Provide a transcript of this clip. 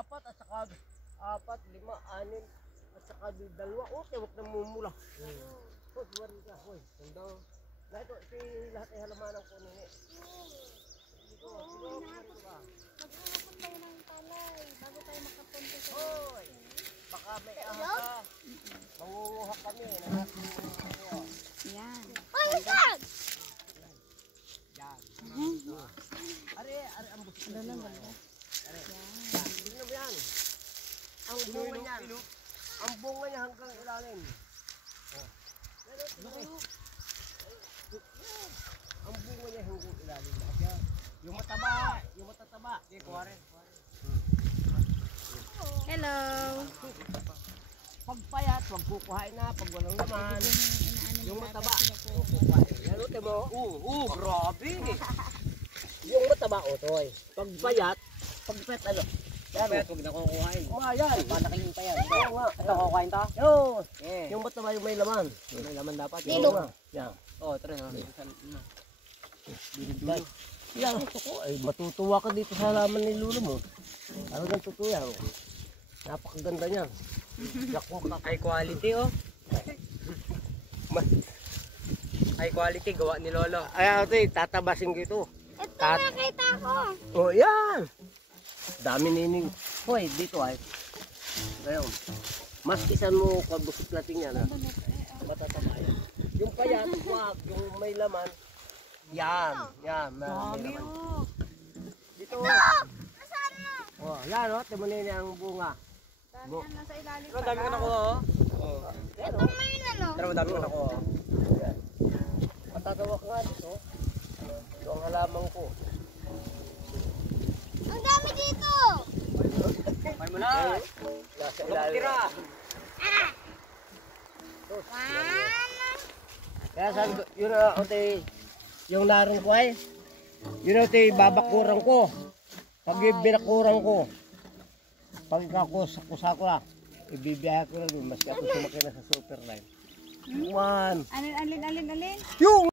apat at saka 4, 5, 6 at saka 2. Okay, wag nang mumula. Hoy, wari ka. Hoy, ganda. Lahat ito lahat ay halamanan ko nini. Dito, Mag-aakot tayo ng palay bago tayo makapunta sa... hoy. Baka may ahas. Mangunguha kami. Yan. Hoy, saan? Yan. Are ang buto. Are. Yan. Tingnan mo yan. Ang bunga niyan. Ang bunga niya hanggang ilalim. Ang bunga niya hanggang ilalim. Yung matataba. Kuwari. Hello. Pagpayat, wag kukuhain na. Pag walang laman. Yung mataba. Kukuhain. Yan o, temo. Grabe. Yung mataba, toy. Pagpayat, ano? Yan, huwag na kukuhain. Yan. Panakiling pa yan. Ito, kukuhain ta? Yung mataba yung may laman. Yung may laman dapat. Dilo. Yan. Tara na. Yan. Ay, matutuwa ka dito sa halaman ni Lolo mo. Ano nang tutuya? Napakaganda niya. High quality High quality gawa ni Lolo. Ay, tatabasin ko ito. Ito nakita ko. Yan. Dami nining. Hoy, dito ay. Ngayon. Mas isan mo kabusiklating yan. Matataba yan. Yung payat, wag. Yung may laman. Yan. May laman. Dito. Nasaan mo? Yan timo nini ang bunga. Dami nasa ilalim Ang dami ko nakuha Ito may ano? Pero madami ko nakuha. Matatawa ka nga dito. Ito ang halaman ko. Ang dami dito. May mo na. Nasa ilalim. Tira. Kaya sabi ko, yun yung narong ko ay, yun babakurang ko. Pag binakurang ko, pag kusa ko lang, ibibiyaya ko na doon, maski ako sumakay na sa Superline. Alin? Yung